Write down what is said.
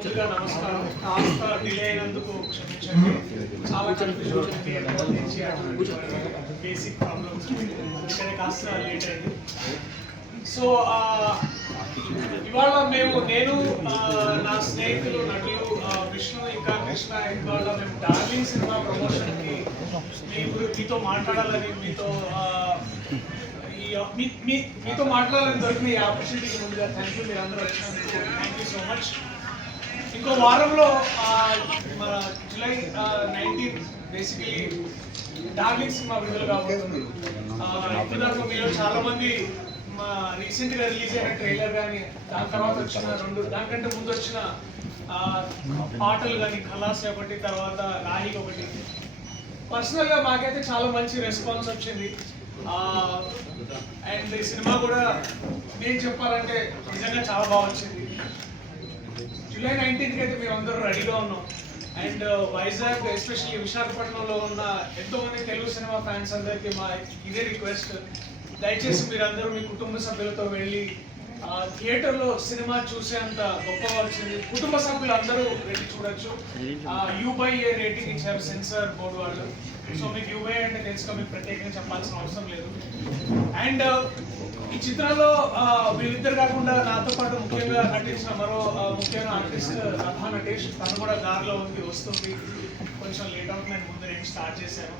ముందుగా నమస్కారం. కాస్త డిలే అయినందుకు క్షమించండి. చాలా కన్ఫ్యూజన్ ఉంది. ఎక్కడి నుంచి బేసిక్ ప్రాబ్లమ్స్ ఇక్కడ కాస్త లేట్ అయింది. సో ఇవాళ నేను నా స్నేహితులు నటులు విష్ణు ఇంకా కృష్ణ ఇవాళ మేము డార్లింగ్ సినిమా ప్రమోషన్కి మీతో మాట్లాడాలని మీతో మాట్లాడాలని దొరికిన ఈ ఆపర్చునిటీకి ముందుగా థ్యాంక్ యూ. మీరు అందరూ వచ్చినందుకు థ్యాంక్ యూ సో మచ్. ఇంకో వారంలో మన జూలై 19 బేసికలీ డార్లింగ్ సినిమా విడుదల కాబోతుంది. ఇప్పటిదాకా మీరు చాలా మంది రీసెంట్ గా రిలీజ్ అయిన ట్రైలర్ కానీ దాని తర్వాత వచ్చిన దానికంటే ముందు వచ్చిన పాటలు కానీ ఖలాస్ ఒకటి తర్వాత రాహి ఒకటి పర్సనల్ గా మాకైతే చాలా మంచి రెస్పాన్స్ వచ్చింది. అండ్ ఈ సినిమా కూడా నేను చెప్పాలంటే నిజంగా చాలా బాగా వచ్చింది. జూలై 19కి అయితే మేము అందరూ రెడీగా ఉన్నాం. అండ్ వైజాగ్ ఎస్పెషల్లీ విశాఖపట్నంలో ఉన్న ఎంతో మంది తెలుగు సినిమా ఫ్యాన్స్ అందరికీ మా ఇదే రిక్వెస్ట్, దయచేసి మీరందరూ మీ కుటుంబ సభ్యులతో వెళ్ళి థియేటర్లో సినిమా చూసేంత గొప్పగా వచ్చింది. కుటుంబ సభ్యులు అందరూ వెళ్ళి చూడొచ్చు. U/A రేటింగ్ ఇచ్చారు సెన్సార్ బోర్డు వాళ్ళు. సో మీకు U/A అంటే తెలుసుగా మీకు ప్రత్యేకంగా చెప్పాల్సిన అవసరం లేదు. అండ్ ఈ చిత్రంలో వీళ్ళిద్దరు కాకుండా నాతో పాటు ముఖ్యంగా నటించిన మరో ముఖ్యమైన ఆర్టిస్ట్ రథా నటేష్, తను కూడా దారిలో వస్తుంది. కొంచెం లేట్ అవుతుందని ముందు నేను స్టార్ట్ చేశాను.